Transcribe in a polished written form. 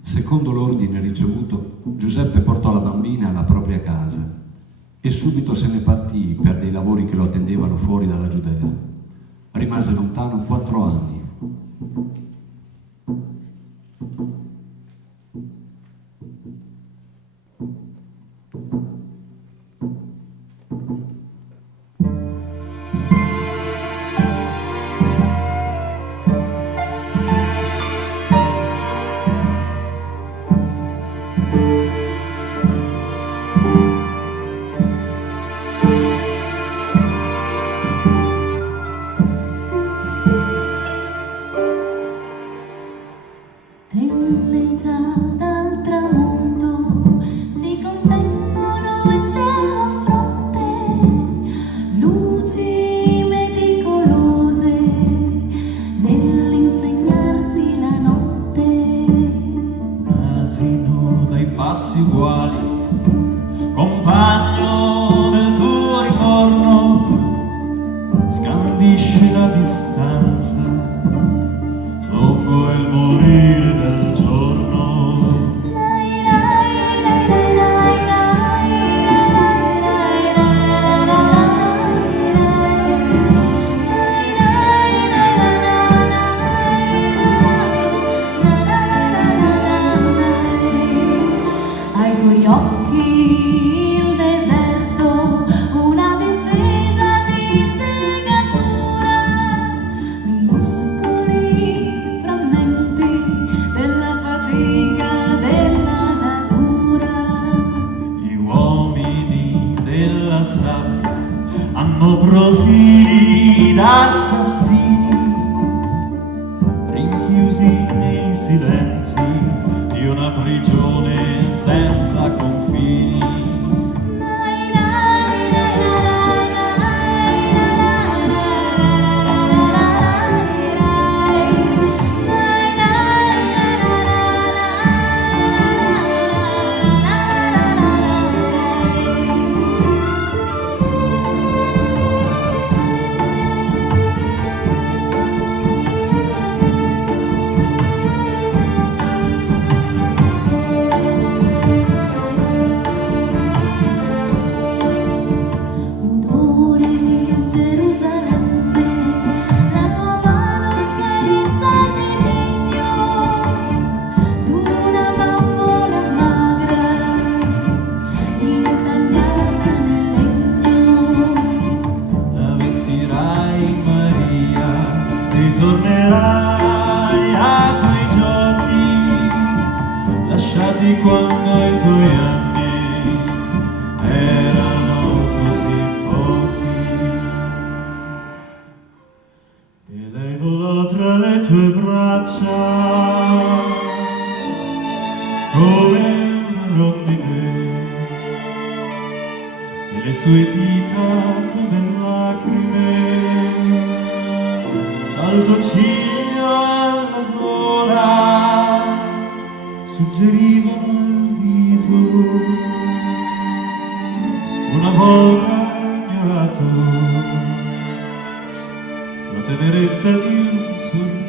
Secondo l'ordine ricevuto, Giuseppe portò la bambina alla propria casa e subito se ne partì per dei lavori che lo attendevano fuori dalla Giudea. Rimase lontano 4 anni. Stelle già dal tramonto si contendono in cielo a frotte, luci meticolose nell'insegnarti la notte. Un asino dai passi uguali, compagno del tuo ritorno, scandisci la distanza lungo il morire del giorno. Ai tuoi occhi il deserto, una distesa di segatura, minuscoli frammenti della fatica della natura. Gli uomini della sabbia hanno profili d'assassini, rinchiusi nei silenzi di una prigione senza confini. Odore di Gerusalemme, la tua mano accarezza il disegno d'una bambola magra intagliata nel legno. La vestirai Maria, ritornerai a quei giochi lasciati quando i tuoi anni erano così pochi. E lei volò tra le tue braccia come una rondine, e le sue dita come lacrime dal tuo ciglio alla gola suggerivano il viso una volta ignorato, la tenerezza di un sorriso.